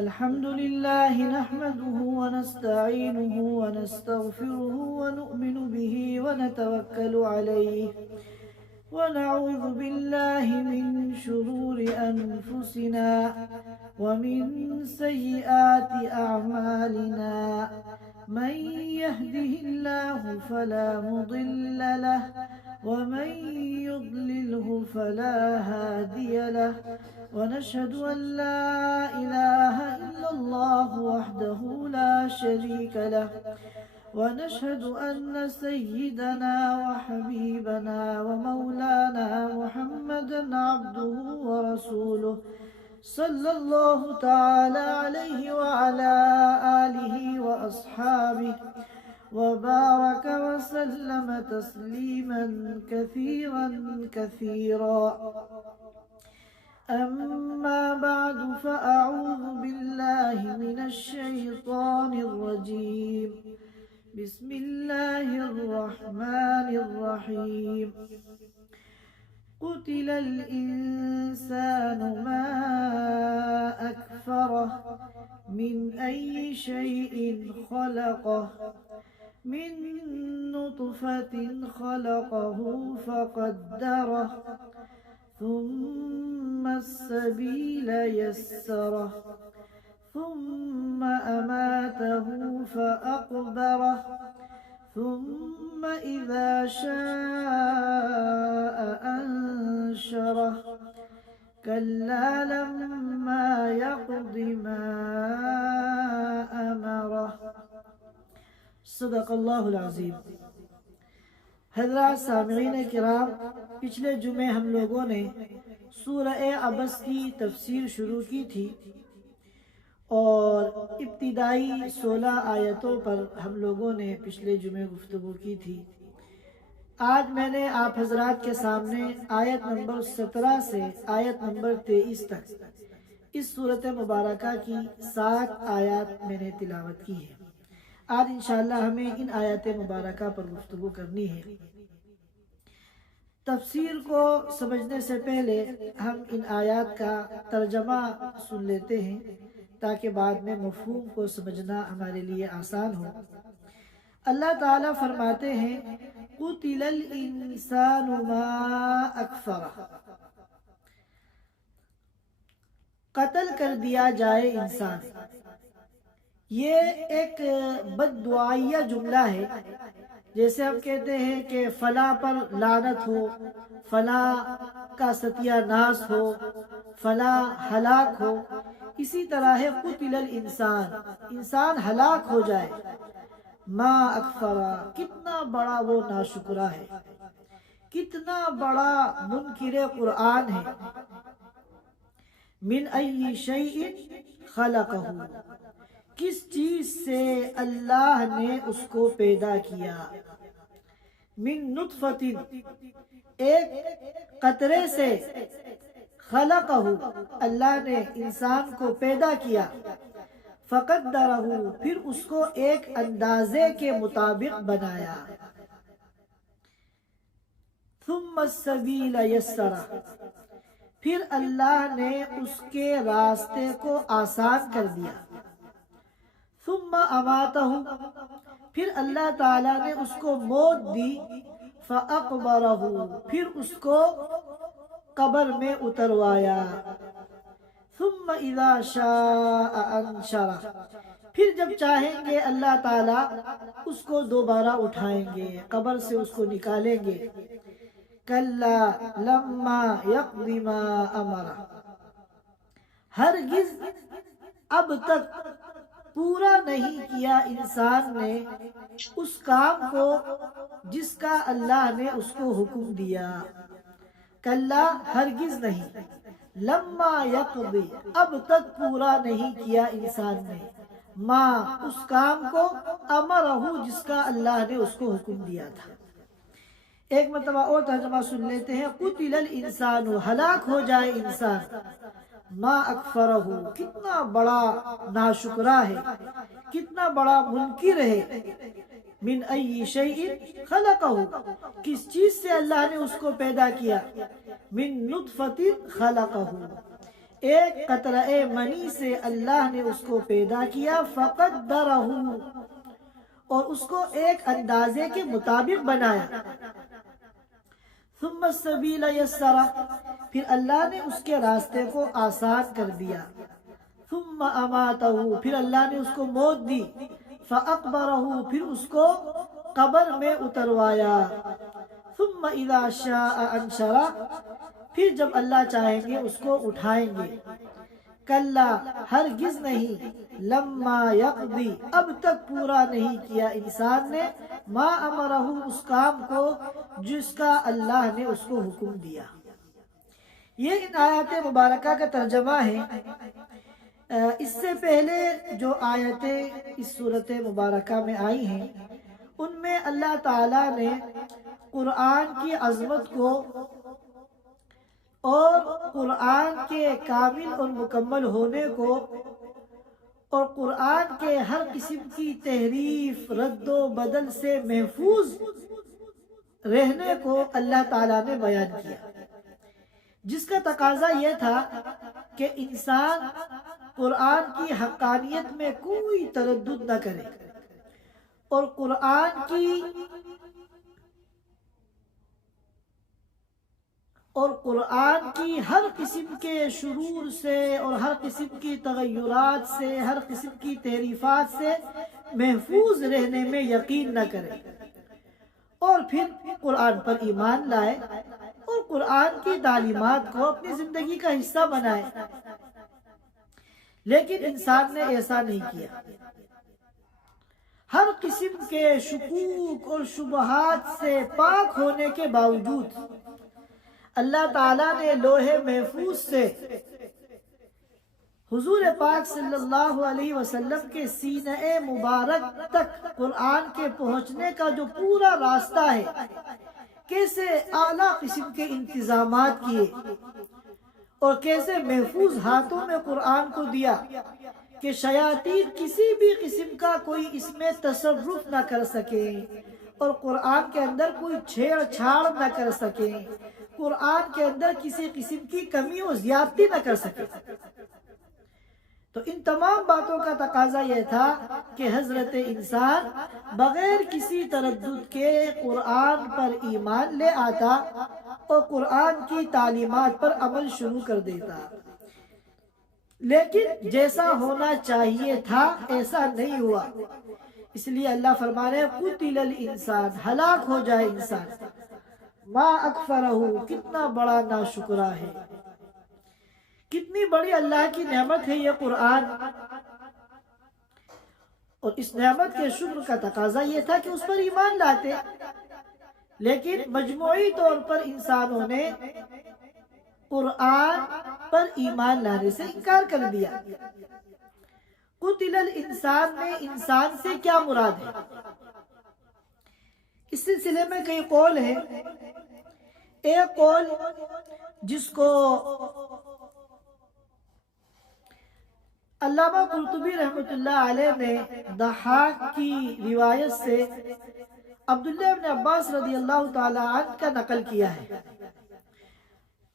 الحمد لله نحمده ونستعينه ونستغفره ونؤمن به ونتوكل عليه ونعوذ بالله من شرور أنفسنا ومن سيئات أعمالنا. من يهده الله فلا مضل له ومن يضلله فلا هادي له. ونشهد أن لا إله إلا الله وحده لا شريك له. ونشهد أن سيدنا وحبيبنا ومولانا محمدا عبده ورسوله صلى الله تعالى عليه وعلى آله وأصحابه وبارك وسلم تسليما كثيرا كثيرا. أما بعد فأعوذ بالله من الشيطان الرجيم. بسم الله الرحمن الرحيم. قتل الإنسان ما أكفره من أي شيء خلقه من نطفة خلقه فقدره ثم السبيل يسره ثم أماته فأقبره ثم إذا شاء أنشره كلا لما يقض ما أمره. صدق اللہ العظیم. حضرات سامعین کرام، پچھلے جمعے ہم لوگوں نے سورہ عبس کی تفسیر شروع کی تھی اور ابتدائی 16 آیتوں پر ہم لوگوں نے پچھلے جمعے گفتگو کی تھی. آج میں نے آپ حضرات کے سامنے آیت نمبر 17 سے آیت نمبر 23 تک اس سورۃ مبارکہ کی 7 آیات میں نے تلاوت کی ہے. آج انشاءاللہ ہمیں ان آیات مبارکہ پر گفتگو کرنی ہے. تفسیر کو سمجھنے سے پہلے ہم ان آیات کا ترجمہ سن لیتے ہیں تاکہ بعد میں مفہوم کو سمجھنا ہمارے لیے آسان ہو. اللہ تعالیٰ فرماتے ہیں قتل الانسان ما اکفرہ، قتل کر دیا جائے انسان. یہ ایک بد دعائیہ جملہ ہے. جیسے ہم کہتے ہیں کہ فلاں پر لعنت ہو، فلاں کا ستیہ ناس ہو، فلاں ہلاک ہو، اسی طرح ہے قتل الانسان، انسان ہلاک ہو جائے. ما اکفرہ، کتنا بڑا وہ ناشکرہ ہے، کتنا بڑا منکر قرآن ہے. من ای شیء خلقہ، کس چیز سے اللہ نے اس کو پیدا کیا. من نطفۃ، ایک قطرے سے، خلقہ، اللہ نے انسان کو پیدا کیا. فقدرہ، پھر اس کو ایک اندازے کے مطابق بنایا. ثم السبیل یسرہ، پھر اللہ نے اس کے راستے کو آسان کر دیا. ثم اماتہ، پھر اللہ تعالیٰ نے اس کو موت دی. فاقبرہ، پھر اس کو قبر میں اتروایا. ثم اذا شاء انشرہ، پھر جب چاہیں گے اللہ تعالیٰ اس کو دوبارہ اٹھائیں گے، قبر سے اس کو نکالیں گے. کلا لما یقض ما امرہ، ہرگز اب تک پورا نہیں کیا انسان نے اس کام کو جس کا اللہ نے اس کو حکم دیا. کلا، ہرگز نہیں. لما یقضی، اب تک پورا نہیں کیا انسان نے. ما، اس کام کو. امرہ، جس کا اللہ نے اس کو حکم دیا تھا. ایک مرتبہ اور ترجمہ سن لیتے ہیں. قتل الانسان، ہلاک ہو جائے انسان. ما اکفرہ، کتنا بڑا ناشکرہ ہے، کتنا بڑا منکر ہے. من ای شیء خلقہ، کس چیز سے اللہ نے اس کو پیدا کیا. من نطفۃ خلقہ، ایک قطرہ منی سے اللہ نے اس کو پیدا کیا، فقدرہ، اور اس کو ایک اندازے کے مطابق بنایا، ثم السبیل یسرہ، پھر اللہ نے اس کے راستے کو آسان کر دیا، ثم اماتہ، پھر اللہ نے اس کو موت دی، فاقبرہ، پھر اس کو قبر میں اتروایا، ثم اذا شاء انشرہ، پھر جب اللہ چاہیں گے اس کو اٹھائیں گے، کلا، ہرگز نہیں، لما یقضی، اب تک پورا نہیں کیا انسان نے، ما امرہ، اس کام کو جس کا اللہ نے اس کو حکم دیا۔ یہ ان آیات مبارکہ کا ترجمہ ہے۔ اس سے پہلے جو آیتیں اس صورت مبارکہ میں آئی ہیں ان میں اللہ تعالیٰ نے قرآن کی عظمت کو اور قرآن کے کامل اور مکمل ہونے کو اور قرآن کے ہر قسم کی تحریف، رد و بدل سے محفوظ رہنے کو اللہ تعالیٰ نے بیان کیا، جس کا تقاضا یہ تھا کہ انسان قرآن کی حقانیت میں کوئی تردد نہ کرے اور قرآن کی ہر قسم کے شرور سے اور ہر قسم کی تغیرات سے، ہر قسم کی تحریفات سے محفوظ رہنے میں یقین نہ کرے، اور پھر قرآن پر ایمان لائے اور قرآن کی تعلیمات کو اپنی زندگی کا حصہ بنائے۔ لیکن انسان نے ایسا نہیں کیا۔ ہر قسم کے شکوک اور شبہات سے پاک ہونے کے باوجود اللہ تعالیٰ نے لوح محفوظ سے حضور پاک صلی اللہ علیہ وسلم کے سینہ مبارک تک قرآن کے پہنچنے کا جو پورا راستہ ہے، کیسے اعلیٰ قسم کے انتظامات کیے اور کیسے محفوظ ہاتھوں میں قرآن کو دیا کہ شیاطین کسی بھی قسم کا کوئی اس میں تصرف نہ کر سکے اور قرآن کے اندر کوئی چھیڑ چھاڑ نہ کر سکے، قرآن کے اندر کسی قسم کی کمی و زیادتی نہ کر سکے۔ تو ان تمام باتوں کا تقاضا یہ تھا کہ حضرت انسان بغیر کسی تردد کے قرآن پر ایمان لے آتا اور قرآن کی تعلیمات پر عمل شروع کر دیتا، لیکن جیسا ہونا چاہیے تھا ایسا نہیں ہوا۔ اس لیے اللہ فرما رہے ہیں قتل الانسان، ہلاک ہو جائے انسان، ما اکفرہ، کتنا بڑا ناشکرا ہے، کتنی بڑی اللہ کی نعمت ہے یہ قرآن، اور اس نعمت کے شکر کا تقاضا یہ تھا کہ اس پر ایمان لاتے، لیکن مجموعی طور پر انسانوں نے قرآن پر ایمان لانے سے انکار کر دیا۔ قتل الانسان میں انسان سے کیا مراد ہے؟ اس سلسلے میں کئی قول ہیں۔ ایک قول جس کو علامہ قرطبی رحمۃ اللہ علیہ نے ضحاک کی روایت سے عبداللہ بن عباس رضی اللہ تعالیٰ عنہ کا نقل کیا ہے۔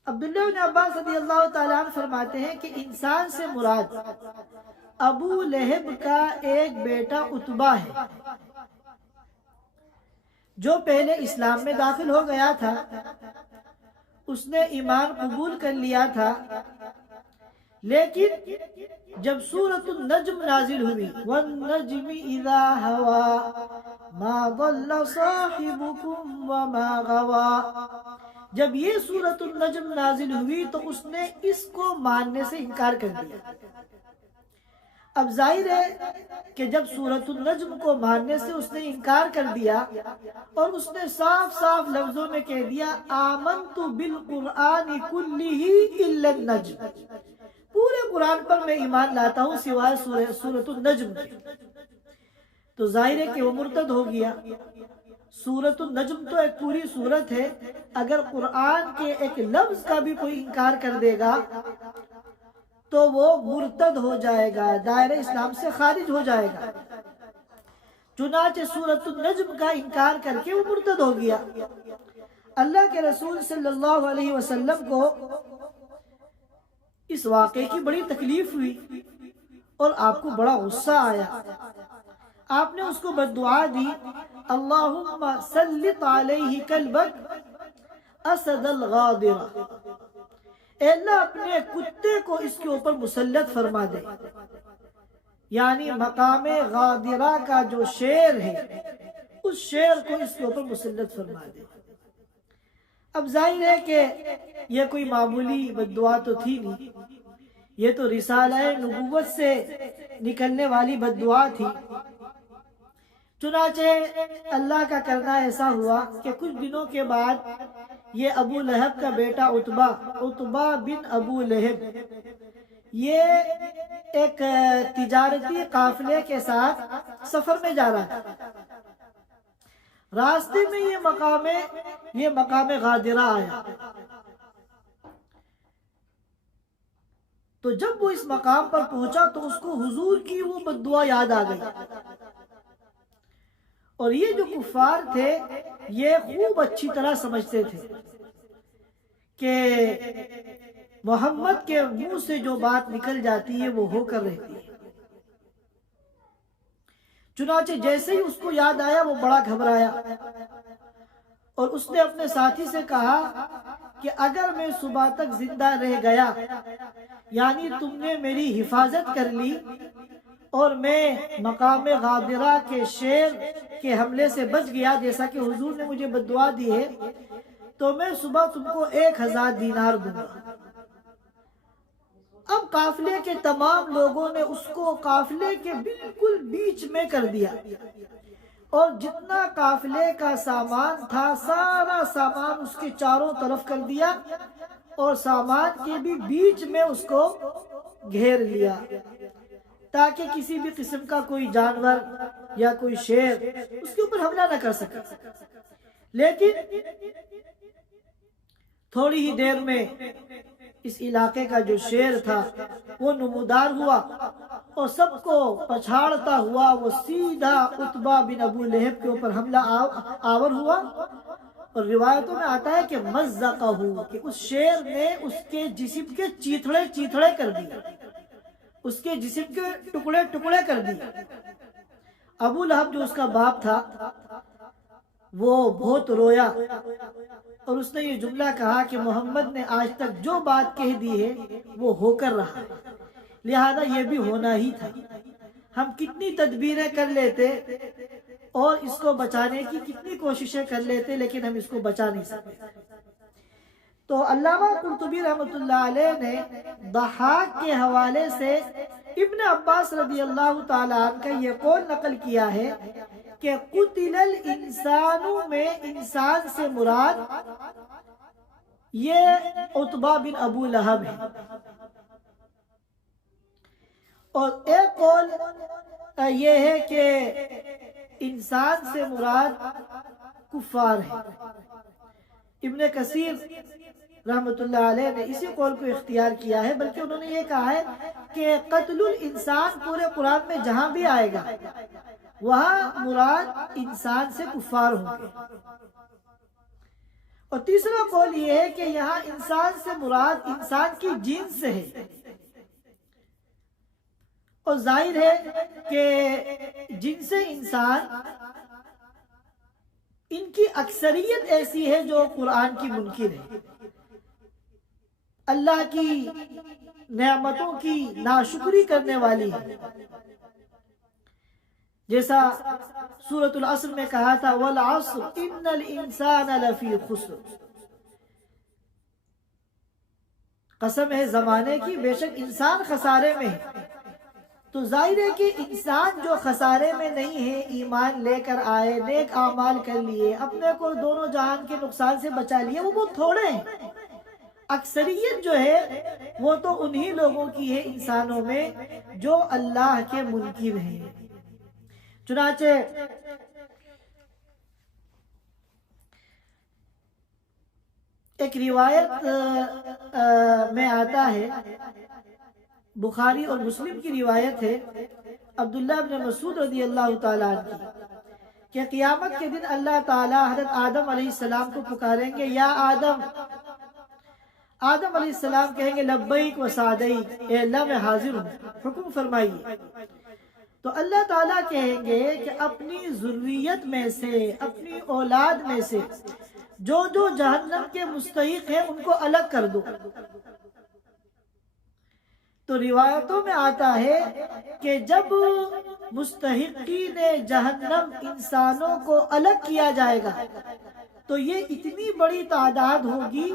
عبداللہ بن عباس رضی اللہ تعالیٰ عنہ فرماتے ہیں کہ انسان سے مراد ابو لہب کا ایک بیٹا عتبہ ہے، جو پہلے اسلام میں داخل ہو گیا تھا، اس نے ایمان قبول کر لیا تھا، لیکن جب سورۃ النجم نازل ہوئی، وَالنَّجْمِ إِذَا هَوَى مَا ضَلَّ صَاحِبُكُمْ وَمَا غَوَى، جب یہ سورۃ النجم نازل ہوئی تو اس نے اس کو ماننے سے انکار کر دیا۔ اب ظاہر ہے کہ جب سورۃ النجم کو ماننے سے اس نے انکار کر دیا اور اس نے صاف صاف لفظوں میں کہہ دیا آمنت بالقرآن کلہ الا النجم، پورے قرآن پر میں ایمان لاتا ہوں سوائے سورۃ النجم کے، تو ظاہر ہے کہ وہ مرتد ہو گیا۔ سورۃ النجم تو ایک پوری سورت ہے، اگر قرآن کے ایک لفظ کا بھی کوئی انکار کر دے گا تو وہ مرتد ہو جائے گا، دائرہ اسلام سے خارج ہو جائے گا۔ چنانچہ سورۃ النجم کا انکار کر کے وہ مرتد ہو گیا۔ اللہ کے رسول صلی اللہ علیہ وسلم کو اس واقعے کی بڑی تکلیف ہوئی اور آپ کو بڑا غصہ آیا. آپ نے اس کو بد دعا دی, اللہم سلط علیہ کلبک اسد الغادرہ, اے اللہ اپنے کتے کو اس کے اوپر مسلط فرما دے. یعنی مقام غادرہ کا جو شیر ہے اس شیر کو اس کے اوپر مسلط فرما دے. اب ظاہر ہے کہ یہ کوئی معمولی بد دعا تو تھی نہیں, یہ تو رسالہ نبوت سے نکلنے والی بد دعا تھی. چنانچہ اللہ کا کرنا ایسا ہوا کہ کچھ دنوں کے بعد یہ ابو لہب کا بیٹا عتبہ بن ابو لہب, یہ ایک تجارتی قافلے کے ساتھ سفر میں جا رہا تھا. راستے میں یہ مقام غادرہ آیا. تو جب وہ اس مقام پر پہنچا تو اس کو حضور کی وہ بد دعا یاد آ گئی. اور یہ جو کفار تھے یہ خوب اچھی طرح سمجھتے تھے کہ محمد کے منہ سے جو بات نکل جاتی ہے وہ ہو کر رہتی ہے. چنانچہ جیسے ہی اس کو یاد آیا وہ بڑا گھبرایا اور اس نے اپنے ساتھی سے کہا کہ اگر میں صبح تک زندہ رہ گیا, یعنی تم نے میری حفاظت کر لی اور میں مقام غادرہ کے شیر کے حملے سے بچ گیا جیسا کہ حضور نے مجھے بد دعا دی ہے, تو میں صبح تم کو 1000 دینار دوں گا. اب قافلے کے تمام لوگوں نے اس کو قافلے کے بالکل بیچ میں کر دیا اور جتنا قافلے کا سامان تھا سارا سامان اس کے چاروں طرف کر دیا اور سامان کے بھی بیچ میں اس کو گھیر لیا تاکہ کسی بھی قسم کا کوئی جانور یا کوئی شیر اس کے اوپر حملہ نہ کر سکے. لیکن تھوڑی ہی دیر میں اس علاقے کا جو شیر تھا وہ نمودار ہوا اور سب کو پچھاڑتا ہوا وہ سیدھا عتبہ بن ابو لہب کے اوپر حملہ آور ہوا. اور روایتوں میں آتا ہے کہ مزقہ, کہ اس شیر نے اس کے جسم کے چیتھڑے کر دیے, اس کے جسم کے ٹکڑے کر دیے. ابو لہب جو اس کا باپ تھا وہ بہت رویا اور اس نے یہ جملہ کہا کہ محمد نے آج تک جو بات کہہ دی ہے وہ ہو کر رہا, لہذا یہ بھی ہونا ہی تھا. ہم کتنی تدبیریں کر لیتے اور اس کو بچانے کی کتنی کوششیں کر لیتے لیکن ہم اس کو بچا نہیں سکتے. تو علامہ قرطبی رحمۃ اللہ علیہ نے ضحاک کے حوالے سے ابن عباس رضی اللہ تعالیٰ عنہ کا یہ قول نقل کیا ہے کہ قتل الانسان میں انسان سے مراد یہ عتبہ بن ابو لہب ہے. اور ایک قول یہ ہے کہ انسان سے مراد کفار ہے. ابن کثیر رحمۃ اللہ علیہ نے اسی قول کو اختیار کیا ہے, بلکہ انہوں نے یہ کہا ہے کہ قتل الانسان پورے قرآن میں جہاں بھی آئے گا وہاں مراد انسان سے کفار ہوں گے. اور تیسرا قول یہ ہے کہ یہاں انسان سے مراد انسان کی جنس ہے. اور ظاہر ہے کہ جنس انسان ان کی اکثریت ایسی ہے جو قرآن کی منکر ہے, اللہ کی نعمتوں کی ناشکری کرنے والی ہے. جیسا سورۃ العصر میں کہا تھا والعصر ان الانسان لفی خسر, قسم ہے زمانے کی بے شک انسان خسارے میں ہے. تو ظاہر ہے کہ انسان جو خسارے میں نہیں ہے, ایمان لے کر آئے, نیک اعمال کر لیے, اپنے کو دونوں جہان کے نقصان سے بچا لیے, وہ بہت تھوڑے ہیں. اکثریت جو ہے وہ تو انہی لوگوں کی ہے انسانوں میں جو اللہ کے منکر ہیں. چنانچہ ایک روایت میں آتا ہے, بخاری اور مسلم کی روایت ہے عبداللہ بن مسعود رضی اللہ تعالیٰ عنہ کی, کہ قیامت کے دن اللہ تعالیٰ حضرت آدم علیہ السلام کو پکاریں گے, یا آدم آدم علیہ السلام کہیں گے لبیک و سعدیک، اے اللہ میں حاضر ہوں، حکم فرمائیے۔ تو اللہ تعالیٰ کہیں گے کہ اپنی ذریت میں سے، اپنی اولاد میں سے جو جو جہنم کے مستحق ہیں ان کو الگ کر دو۔ تو روایتوں میں آتا ہے کہ جب مستحقین جہنم انسانوں کو الگ کیا جائے گا تو یہ اتنی بڑی تعداد ہوگی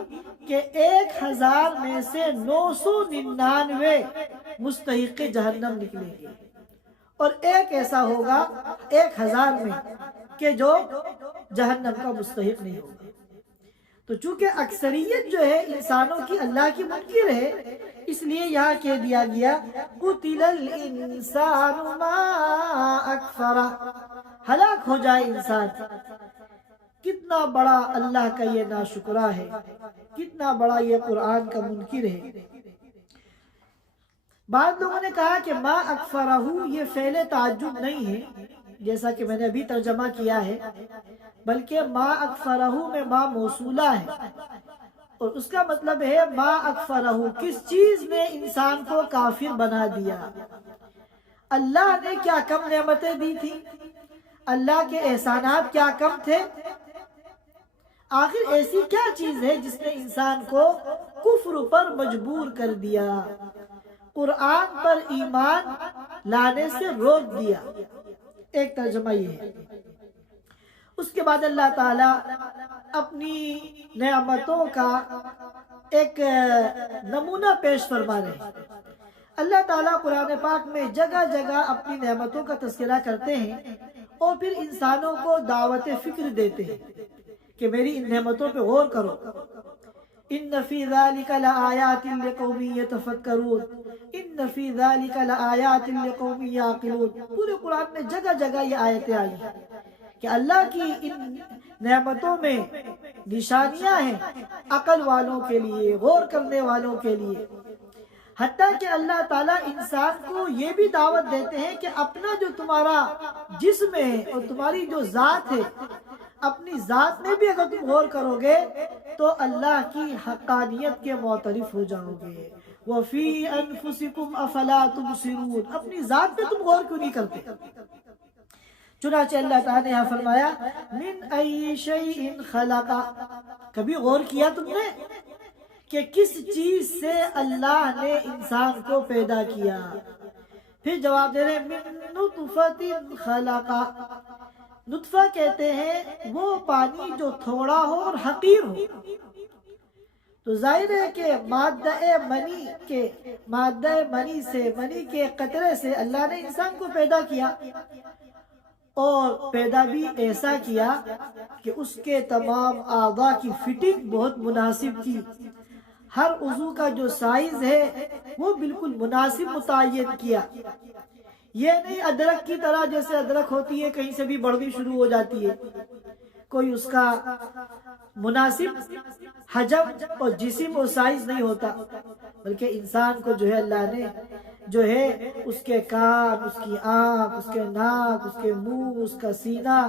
کہ 1000 میں سے 999 مستحق جہنم نکلیں گے، اور ایک ایسا ہوگا 1000 میں کہ جو جہنم کا مستحق نہیں ہوگا۔ تو چونکہ اکثریت جو ہے انسانوں کی اللہ کی منکر ہے، اس لیے یہاں کہہ دیا گیا قتل الانسان ما اکفرہ، ہلاک ہو جائے انسان، کتنا بڑا اللہ کا یہ ناشکرہ ہے، کتنا بڑا یہ قرآن کا منکر ہے۔ بعض لوگوں نے کہا کہ ما اکفرہ یہ فعل تعجب نہیں ہے جیسا کہ میں نے ابھی ترجمہ کیا ہے، بلکہ ما اکفرہ میں ما موصولہ ہے، اور اس کا مطلب ہے ما اکفرہ، کس چیز نے انسان کو کافر بنا دیا۔ اللہ نے کیا کم نعمتیں دی تھی، اللہ کے احسانات کیا کم تھے، آخر ایسی کیا چیز ہے جس نے انسان کو کفر پر مجبور کر دیا، قرآن پر ایمان لانے سے روک دیا۔ ایک ترجمہ یہ ہے۔ اس کے بعد اللہ تعالیٰ اپنی نعمتوں کا ایک نمونہ پیش فرما رہے ہیں۔ اللہ تعالیٰ قرآن پاک میں جگہ جگہ اپنی نعمتوں کا تذکرہ کرتے ہیں اور پھر انسانوں کو دعوت فکر دیتے ہیں کہ میری ان نعمتوں پہ غور کرو۔ ان فی ذالک لآیات لقوم یتفکرون، ان فی ذالک لآیات لقوم یعقلون۔ پورے قرآن میں جگہ جگہ یہ آیتیں آئی ہیں کہ اللہ کی ان نعمتوں میں نشانیاں ہیں عقل والوں کے لیے، غور کرنے والوں کے لیے۔ حتیٰ کہ اللہ تعالیٰ انسان کو یہ بھی دعوت دیتے ہیں کہ اپنا جو تمہارا جسم ہے اور تمہاری جو ذات ہے، اپنی ذات میں بھی اگر تم غور کرو گے تو اللہ کی حقانیت کے معترف ہو جاؤ گے۔ وَفِي أَنفُسِكُمْ أَفَلَا تُبْصِرُونَ، اپنی ذات پہ تم غور کیوں نہیں کرتے؟ چنانچہ اللہ تعالیٰ نے یہاں فرمایا مِنْ أَيِّ شَيْءٍ خَلَقَ، کبھی غور کیا تم نے کہ کس چیز سے اللہ نے انسان کو پیدا کیا؟ پھر جواب دے رہے مِن نُطْفَةٍ خَلَقَ، نطفہ کہتے ہیں وہ پانی جو تھوڑا ہو اور حقیر ہو۔ تو ظاہر ہے کہ مادہ منی سے، منی کے قطرے سے اللہ نے انسان کو پیدا کیا، اور پیدا بھی ایسا کیا کہ اس کے تمام اعضاء کی فٹنگ بہت مناسب تھی، ہر عضو کا جو سائز ہے وہ بالکل مناسب متعین کیا۔ یہ نہیں ادرک کی طرح، جیسے ادرک ہوتی ہے کہیں سے بھی بڑھنی شروع ہو جاتی ہے، کوئی اس کا مناسب حجم اور جسم اور سائز نہیں ہوتا، بلکہ انسان کو جو ہے اللہ نے جو ہے اس کے کان، اس کی آنکھ، اس کے ناک، اس کے منہ، اس کا سینہ،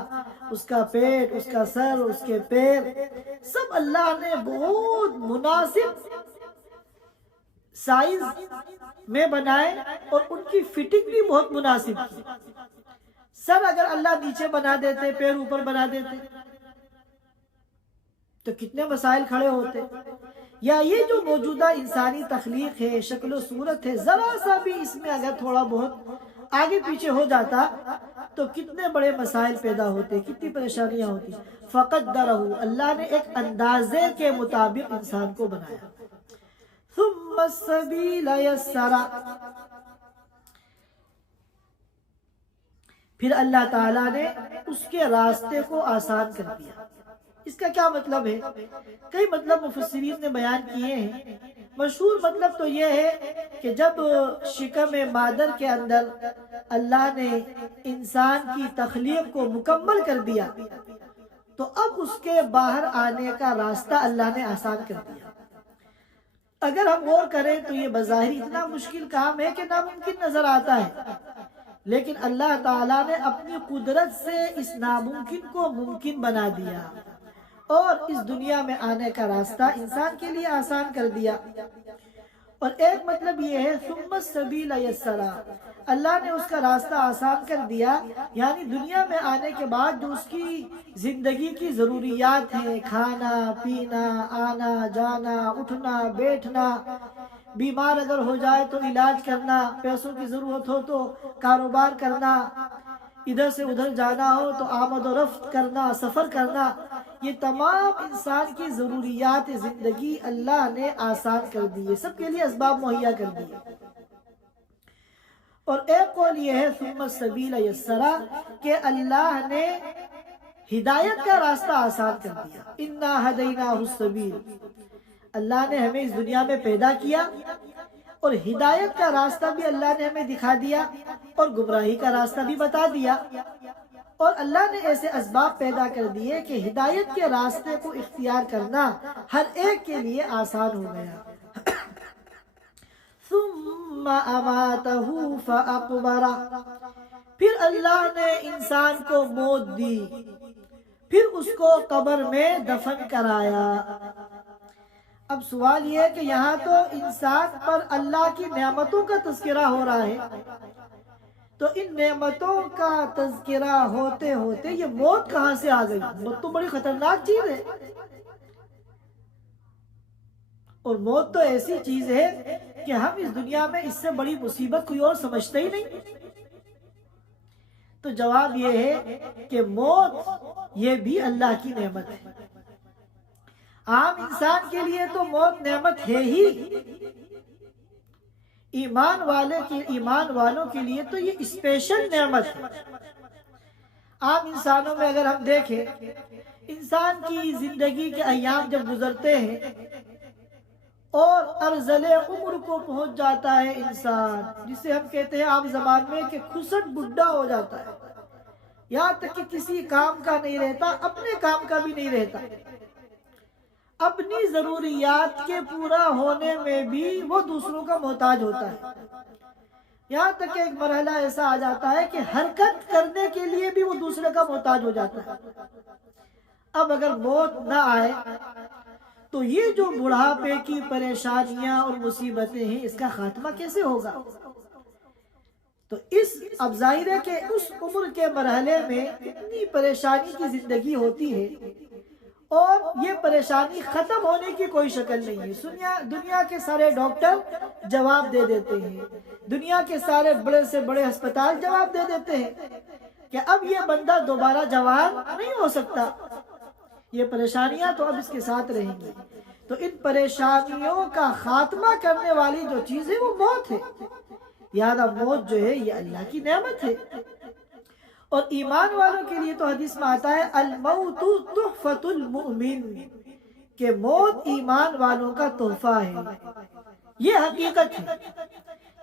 اس کا پیٹ، اس کا سر، اس کے پیر، سب اللہ نے بہت مناسب سائز میں بنائے اور ان کی فٹنگ بھی بہت مناسب تھی۔ سر اگر اللہ نیچے بنا دیتے، پیر اوپر بنا دیتے تو کتنے مسائل کھڑے ہوتے۔ یا یہ جو موجودہ انسانی تخلیق ہے، شکل و صورت ہے، ذرا سا بھی اس میں اگر تھوڑا بہت آگے پیچھے ہو جاتا تو کتنے بڑے مسائل پیدا ہوتے، کتنی پریشانیاں ہوتی۔ فقدرہ، اللہ نے ایک اندازے کے مطابق انسان کو بنایا۔ ثم السبیل یسرہ، پھر اللہ تعالیٰ نے اس کے راستے کو آسان کر دیا۔ اس کا کیا مطلب ہے؟ کئی مطلب مفسرین نے بیان کیے ہیں۔ مشہور مطلب تو یہ ہے کہ جب شکم مادر کے اندر اللہ نے انسان کی تخلیق کو مکمل کر دیا تو اب اس کے باہر آنے کا راستہ اللہ نے آسان کر دیا۔ اگر ہم غور کریں تو یہ بظاہر اتنا مشکل کام ہے کہ ناممکن نظر آتا ہے، لیکن اللہ تعالیٰ نے اپنی قدرت سے اس ناممکن کو ممکن بنا دیا، اور اس دنیا میں آنے کا راستہ انسان کے لیے آسان کر دیا۔ اور ایک مطلب یہ ہے ثم السبیل یسرا، اللہ نے اس کا راستہ آسان کر دیا، یعنی دنیا میں آنے کے بعد جو اس کی زندگی کی ضروریات ہیں، کھانا پینا، آنا جانا، اٹھنا بیٹھنا، بیمار اگر ہو جائے تو علاج کرنا، پیسوں کی ضرورت ہو تو کاروبار کرنا، ادھر سے ادھر جانا ہو تو آمد و رفت کرنا، سفر کرنا، یہ تمام انسان کی ضروریات زندگی اللہ نے آسان کر دی، سب کے لیے اسباب مہیا کر دیے۔ اور ایک قول یہ ہے ثم السبیل یسرا کہ اللہ نے ہدایت کا راستہ آسان کر دیا، انا ہدیناہ السبیل، اللہ نے ہمیں اس دنیا میں پیدا کیا اور ہدایت کا راستہ بھی اللہ نے ہمیں دکھا دیا اور گمراہی کا راستہ بھی بتا دیا، اور اللہ نے ایسے اسباب پیدا کر دیے کہ ہدایت کے راستے کو اختیار کرنا ہر ایک کے لیے آسان ہو گیا۔ ثم اماتہ فاقبرہ، پھر اللہ نے انسان کو موت دی، پھر اس کو قبر میں دفن کرایا۔ اب سوال یہ ہے کہ یہاں تو انسان پر اللہ کی نعمتوں کا تذکرہ ہو رہا ہے، تو ان نعمتوں کا تذکرہ ہوتے ہوتے یہ موت کہاں سے آ گئی؟ موت تو بڑی خطرناک چیز ہے، اور موت تو ایسی چیز ہے کہ ہم اس دنیا میں اس سے بڑی مصیبت کوئی اور سمجھتے ہی نہیں۔ تو جواب یہ ہے کہ موت یہ بھی اللہ کی نعمت ہے۔ عام انسان کے لیے تو موت نعمت ہے ہی، ایمان والوں کے لیے تو یہ اسپیشل نعمت ہے۔ عام انسانوں میں اگر ہم دیکھیں، انسان کی زندگی کے ایام جب گزرتے ہیں اور ارذل عمر کو پہنچ جاتا ہے انسان، جسے ہم کہتے ہیں عام زبان میں کہ کھسٹ بڈھا ہو جاتا ہے، یہاں تک کہ کسی کام کا نہیں رہتا، اپنے کام کا بھی نہیں رہتا، اپنی ضروریات کے پورا ہونے میں بھی وہ دوسروں کا محتاج ہوتا ہے، یہاں تک کہ ایک مرحلہ ایسا آ جاتا ہے کہ حرکت کرنے کے لیے بھی وہ دوسرے کا محتاج ہو جاتا ہے۔ اب اگر موت نہ آئے تو یہ جو بڑھاپے کی پریشانیاں اور مصیبتیں ہیں، اس کا خاتمہ کیسے ہوگا؟ تو اب ظاہر ہے کہ اس عمر کے مرحلے میں اتنی پریشانی کی زندگی ہوتی ہے اور یہ پریشانی ختم ہونے کی کوئی شکل نہیں ہے۔ دنیا کے سارے ڈاکٹر جواب دے دیتے ہیں، دنیا کے سارے بڑے سے بڑے ہسپتال جواب دے دیتے ہیں کہ اب یہ بندہ دوبارہ جوان نہیں ہو سکتا، یہ پریشانیاں تو اب اس کے ساتھ رہیں گی۔ تو ان پریشانیوں کا خاتمہ کرنے والی جو چیز ہے وہ موت ہے، لہذا موت جو ہے یہ اللہ کی نعمت ہے۔ اور ایمان والوں کے لیے تو حدیث میں آتا ہے الموت تحفۃ المؤمن، کہ موت ایمان والوں کا تحفہ ہے، یہ حقیقت ہے۔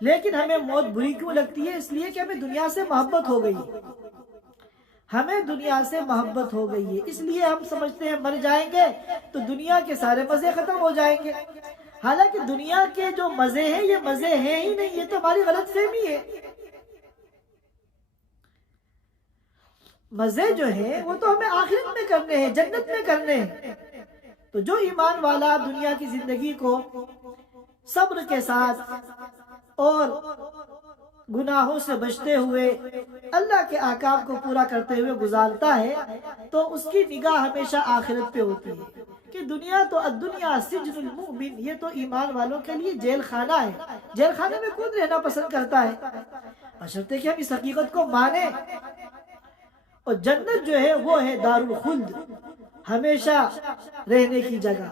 لیکن ہمیں موت بری کیوں لگتی ہے؟ اس لیے کہ ہمیں دنیا سے محبت ہو گئی، ہمیں دنیا سے محبت ہو گئی ہے، اس لیے ہم سمجھتے ہیں مر جائیں گے تو دنیا کے سارے مزے ختم ہو جائیں گے، حالانکہ دنیا کے جو مزے ہیں یہ مزے ہیں ہی نہیں، یہ تو ہماری غلط فہمی ہے۔ مزے جو ہیں وہ تو ہمیں آخرت میں کرنے ہیں، جنت میں کرنے ہیں۔ تو جو ایمان والا دنیا کی زندگی کو صبر کے ساتھ اور گناہوں سے بچتے ہوئے اللہ کے احکام کو پورا کرتے ہوئے گزارتا ہے، تو اس کی نگاہ ہمیشہ آخرت پہ ہوتی ہے کہ دنیا تو الدنیا سجن المؤمن، یہ تو ایمان والوں کے لیے جیل خانہ ہے، جیل خانے میں کون رہنا پسند کرتا ہے؟ بشرطے کہ ہم اس حقیقت کو مانیں۔ اور جنت جو ہے وہ ہے دار الخلد، ہمیشہ رہنے کی جگہ۔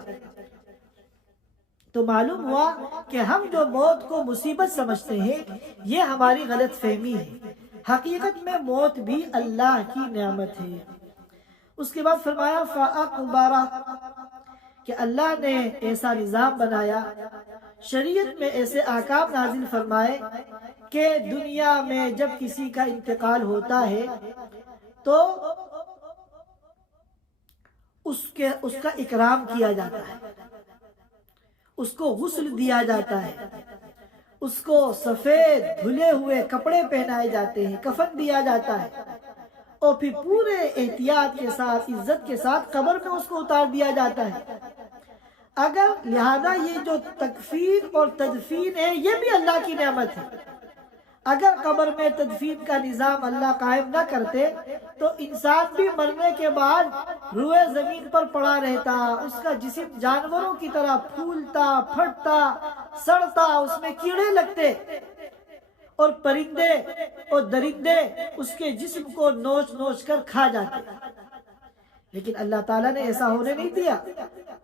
تو معلوم ہوا کہ ہم جو موت کو مصیبت سمجھتے ہیں یہ ہماری غلط فہمی ہے، حقیقت میں موت بھی اللہ کی نعمت ہے۔ اس کے بعد فرمایا فَأَقْبَرَ، کہ اللہ نے ایسا نظام بنایا، شریعت میں ایسے احکام نازل فرمائے کہ دنیا میں جب کسی کا انتقال ہوتا ہے تو اس کا اکرام کیا جاتا ہے، اس کو غسل دیا جاتا ہے، اس کو سفید دھلے ہوئے کپڑے پہنائے جاتے ہیں، کفن دیا جاتا ہے، اور پھر پورے احتیاط کے ساتھ عزت کے ساتھ قبر میں اس کو اتار دیا جاتا ہے۔ اگر لہذا یہ جو تکفین اور تدفین ہے یہ بھی اللہ کی نعمت ہے۔ اگر قبر میں تدفین کا نظام اللہ قائم نہ کرتے تو انسان بھی مرنے کے بعد روئے زمین پر پڑا رہتا، اس کا جسم جانوروں کی طرح پھولتا پھٹتا سڑتا، اس میں کیڑے لگتے اور پرندے اور درندے اس کے جسم کو نوچ نوچ کر کھا جاتے۔ لیکن اللہ تعالیٰ نے ایسا ہونے نہیں دیا۔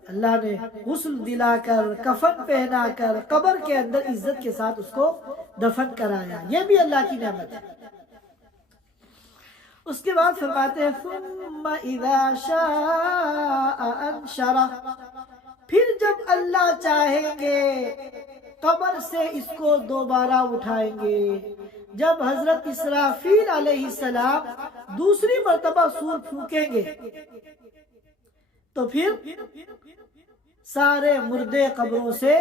اللہ نے غسل دلا کر کفن پہنا کر قبر کے اندر عزت کے ساتھ اس کو دفن کرایا، یہ بھی اللہ کی نعمت ہے۔ اس کے بعد فرماتے ہیں ثم اذا شاء انشرہ، پھر جب اللہ چاہیں گے قبر سے اس کو دوبارہ اٹھائیں گے۔ جب حضرت اسرافیل علیہ السلام دوسری مرتبہ سور پھونکیں گے تو پھر سارے مردے قبروں سے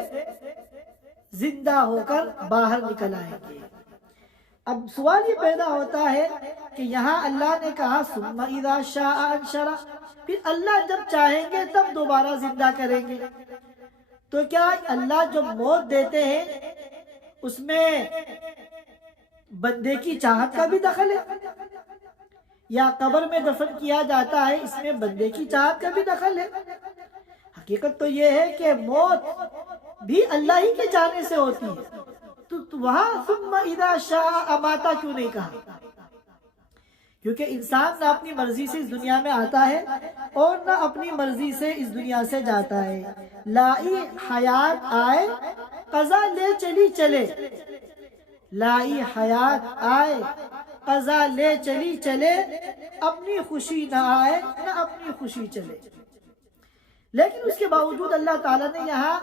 زندہ ہو کر باہر نکل آئیں گے۔ اب سوال یہ پیدا ہوتا ہے کہ یہاں اللہ نے کہا ثم اذا شاء انشرہ، پھر اللہ جب چاہیں گے تب دوبارہ زندہ کریں گے، تو کیا اللہ جو موت دیتے ہیں اس میں بندے کی چاہت کا بھی دخل ہے؟ یا قبر میں دفن کیا جاتا ہے اس میں بندے کی چاہت کا بھی دخل ہے؟ حقیقت تو یہ ہے کہ موت بھی اللہ ہی کے چاہنے سے ہوتی ہے، تو وہاں ثم اذا شاء اماتا کیوں نہیں کہا؟ کیونکہ انسان نہ اپنی مرضی سے اس دنیا میں آتا ہے اور نہ اپنی مرضی سے اس دنیا سے جاتا ہے۔ لائی حیات آئے قضا لے چلی چلے، لائی حیات آئے قضا لے چلی چلے، اپنی خوشی نہ آئے نہ اپنی خوشی چلے۔ لیکن اس کے باوجود اللہ تعالیٰ نے یہاں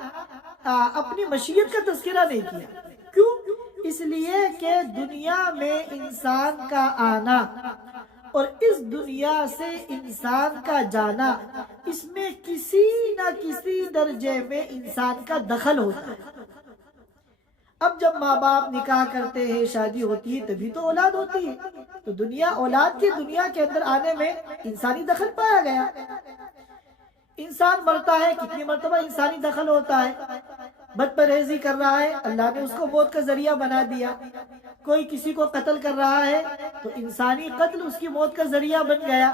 اپنی مشیت کا تذکرہ نہیں کیا۔ کیوں؟ اس لیے کہ دنیا میں انسان کا آنا اور اس دنیا سے انسان کا جانا، اس میں کسی نہ کسی درجے میں انسان کا دخل ہوتا ہے۔ اب جب ماں باپ نکاح کرتے ہیں، شادی ہوتی ہے، تبھی تو اولاد ہوتی ہے، تو اولاد کے دنیا کے اندر آنے میں انسانی دخل پایا گیا۔ انسان مرتا ہے، کتنی مرتبہ انسانی دخل ہوتا ہے۔ بد پرہیزی کر رہا ہے، اللہ نے اس کو موت کا ذریعہ بنا دیا۔ کوئی کسی کو قتل کر رہا ہے تو انسانی قتل اس کی موت کا ذریعہ بن گیا۔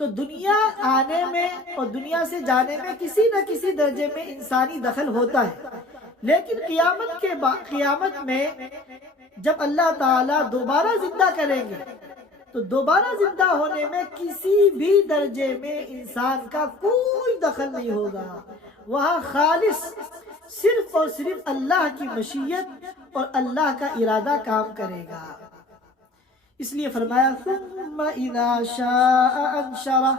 تو دنیا آنے میں اور دنیا سے جانے میں کسی نہ کسی درجے میں انسانی دخل ہوتا ہے۔ لیکن قیامت میں جب اللہ تعالیٰ دوبارہ زندہ کریں گے تو دوبارہ زندہ ہونے میں کسی بھی درجے میں انسان کا کوئی دخل نہیں ہوگا۔ وہاں خالص صرف اور صرف اللہ کی مشیت اور اللہ کا ارادہ کام کرے گا۔ اس لیے فرمایا ثم اذا شاء انشرہ۔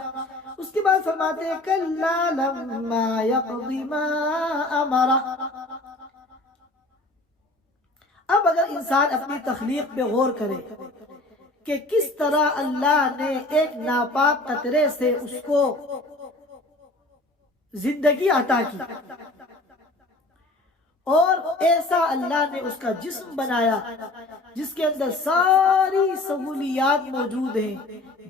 اس کے بعد فرماتے ہیں کلا لما یقض ما امرہ۔ اب اگر انسان اپنی تخلیق پہ غور کرے کہ کس طرح اللہ نے ایک ناپاک قطرے سے اس کو زندگی عطا کی اور ایسا اللہ نے اس کا جسم بنایا جس کے اندر ساری سہولیات موجود ہیں،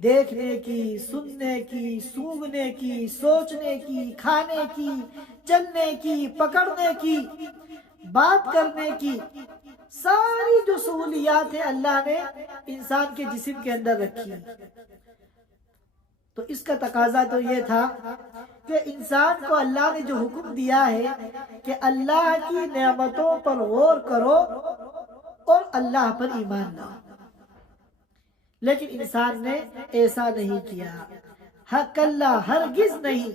دیکھنے کی، سننے کی، سونگھنے کی، سوچنے کی، کھانے کی، چلنے کی، پکڑنے کی، بات کرنے کی، ساری جو سہولیات ہیں اللہ نے انسان کے جسم کے اندر رکھی۔ تو اس کا تقاضا تو یہ تھا کہ انسان کو اللہ نے جو حکم دیا ہے کہ اللہ کی نعمتوں پر غور کرو اور اللہ پر ایمان لاؤ، لیکن انسان نے ایسا نہیں کیا۔ حق اللہ ہرگز نہیں،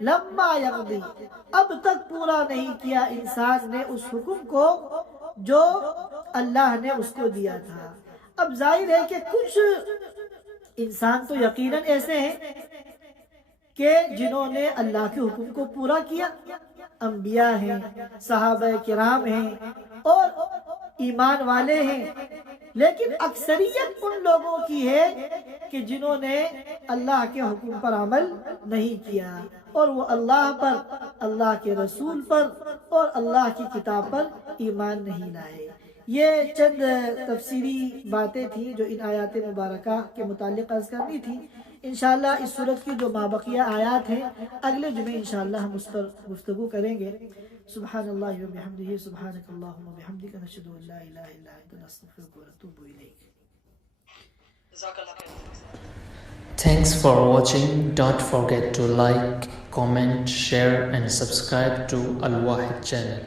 لما یقضی اب تک پورا نہیں کیا انسان نے اس حکم کو جو اللہ نے اس کو دیا تھا۔ اب ظاہر ہے کہ کچھ انسان تو یقیناً ایسے ہیں کہ جنہوں نے اللہ کے حکم کو پورا کیا، انبیاء ہیں، صحابہ کرام ہیں اور ایمان والے ہیں، لیکن اکثریت ان لوگوں کی ہے کہ جنہوں نے اللہ کے حکم پر عمل نہیں کیا اور وہ اللہ پر، اللہ کے رسول پر اور اللہ کی کتاب پر ایمان نہیں لائے۔ یہ چند تفسیری باتیں تھیں جو ان آیات مبارکہ کے متعلق عرض کرنی تھی. انشاءاللہ اس صورت کی جو مابقیہ آیات ہیں اگلے جمعے انشاءاللہ ہم اس پر گفتگو کریں گے. سبحان اللہ و بحمدہ سبحانک اللہم و بحمدک نشہد ان لا الہ الا انت نستغفرک و نتوب الیک. Thanks for watching. Don't forget to like, comment, share and subscribe to Al Wahid channel.